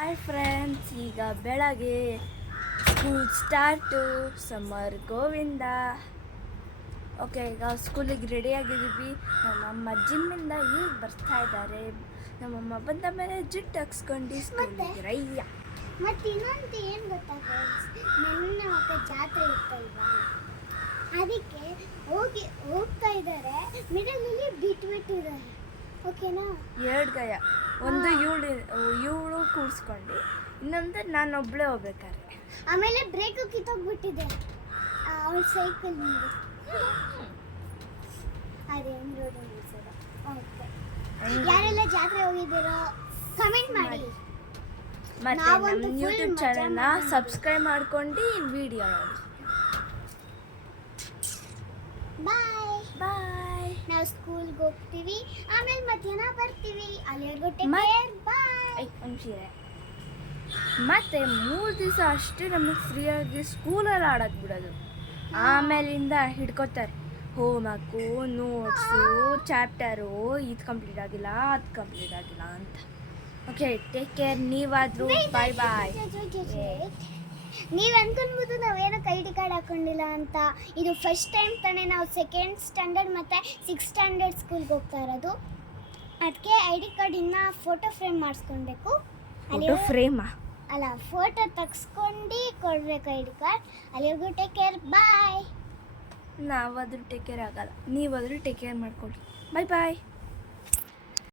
Hi friends, ಈಗ ಬೆಳಗ್ಗೆ school start. Summer Govinda. Okay, ಈಗ ಸ್ಕೂಲಿಗೆ ರೆಡಿಯಾಗಿದ್ದೀವಿ. ನಮ್ಮಮ್ಮ ಜಿಮ್ಮಿಂದ ಈಗ ಬರ್ತಾ ಇದ್ದಾರೆ. ನಮ್ಮಮ್ಮ ಬಂದ ಮೇಲೆ ಜಿಟ್ಟು ಹಾಕ್ಸ್ಕೊಂಡು ಸ್ಕೂಲಿಗೆ ರಯ್ಯ. ಮತ್ತು ಇನ್ನೊಂದು ಏನು ಗೊತ್ತಾ ಫ್ರೆಂಡ್ಸ್, ನನ್ನ ಮಕ್ಕ ಜಾತ್ರೆ ಇರ್ತಲ್ವಾ, ಅದಕ್ಕೆ ಹೋಗ್ತಾ ಇದ್ದಾರೆ. ಮಿಡಲಲ್ಲಿ ಬಿಟ್ಬಿಟ್ಟಿದ್ದಾರೆ. ಓಕೆನಾ? ಎರಡು ಗಯ, ಒಂದು ಇವಳು ಕೂರಿಸ್ಕೊಂಡು, ಇನ್ನೊಂದು ನಾನು ಒಬ್ಬಳೇ ಹೋಗ್ಬೇಕಾದ್ರೆ. ಆಮೇಲೆ ಬ್ರೇಕು ಕಿತ್ತೋಗ್ಬಿಟ್ಟಿದೆ ಅವಳ ಸೈಕಲ್ ಮುಂದೆ. ಅದೇನು ರೋಡ್ ನಿಲ್ಸೋದು. ಓಕೆ, ಯಾರೆಲ್ಲ ಜಾತ್ರೆ ಹೋಗಿದ್ದೀರೋ ಕಮೆಂಟ್ ಮಾಡಿ. ಮತ್ತೆ ನಮ್ಮ ಯೂಟ್ಯೂಬ್ ಚಾನಲ್ನ ಸಬ್ಸ್ಕ್ರೈಬ್ ಮಾಡ್ಕೊಂಡು ವಿಡಿಯೋ ನೋಡಿ. ಬಾಯ್ ಬಾಯ್. ನಾವು ಸ್ಕೂಲ್ಗೆ ಹೋಗ್ತೀವಿ, ಆಮೇಲೆ ಮಧ್ಯಾಹ್ನ ಬರ್ತೀವಿ. ಅಲ್ಲಿವರೆಗೂ ಟೇಕ್ ಕೇರ್. ಬಾಯ್. ಮತ್ತೆ 3 ದಿವಸ ಅಷ್ಟೇ ನಮಗೆ ಫ್ರೀಯಾಗಿ ಸ್ಕೂಲಲ್ಲಿ ಆಡಕ್ಕೆ ಬಿಡೋದು. ಆಮೇಲಿಂದ ಹಿಡ್ಕೋತಾರೆ ಹೋಮ್ವರ್ಕು, ನೋಟ್ಸು, ಚಾಪ್ಟರು, ಇದು ಕಂಪ್ಲೀಟ್ ಆಗಿಲ್ಲ, ಅದು ಕಂಪ್ಲೀಟ್ ಆಗಿಲ್ಲ ಅಂತ. Okay, take care. ನೀವಾದರೂ ಬಾಯ್ ಬಾಯ್. ನೀವು ಅನ್ಕೊಂಡ್ಬೋದು ನಾವೇನಕ್ಕೆ ಐ ಡಿ ಕಾರ್ಡ್ ಹಾಕೊಂಡಿಲ್ಲ ಅಂತ. ಇದು ಫಸ್ಟ್ ಟೈಮ್ ತಾನೇ ನಾವು 2nd ಸ್ಟ್ಯಾಂಡರ್ಡ್ ಮತ್ತು 6th ಸ್ಟ್ಯಾಂಡರ್ಡ್ ಸ್ಕೂಲ್ಗೆ ಹೋಗ್ತಾ ಇರೋದು. ಅದಕ್ಕೆ ಐ ಡಿ ಕಾರ್ಡ್ ಇನ್ನೂ ಫೋಟೋ ಫ್ರೇಮ್ ಮಾಡಿಸ್ಕೊಳ್ಬೇಕು. ಫ್ರೇಮಾ ಅಲ್ಲ, ಫೋಟೋ ತೆಗ್ಸ್ಕೊಂಡು ಕೊಡಬೇಕು ಐ ಡಿ ಕಾರ್ಡ್. ಅಲ್ಲಿವರೆಗೂ ಟೇಕ್ ಕೇರ್. ಬಾಯ್. ನಾವಾದರೂ ಟೇಕ್ ಕೇರ್ ಆಗಲ್ಲ, ನೀವಾದರೂ ಟೇಕ್ ಕೇರ್ ಮಾಡ್ಕೊಳ್ಳಿ. ಬಾಯ್ ಬಾಯ್.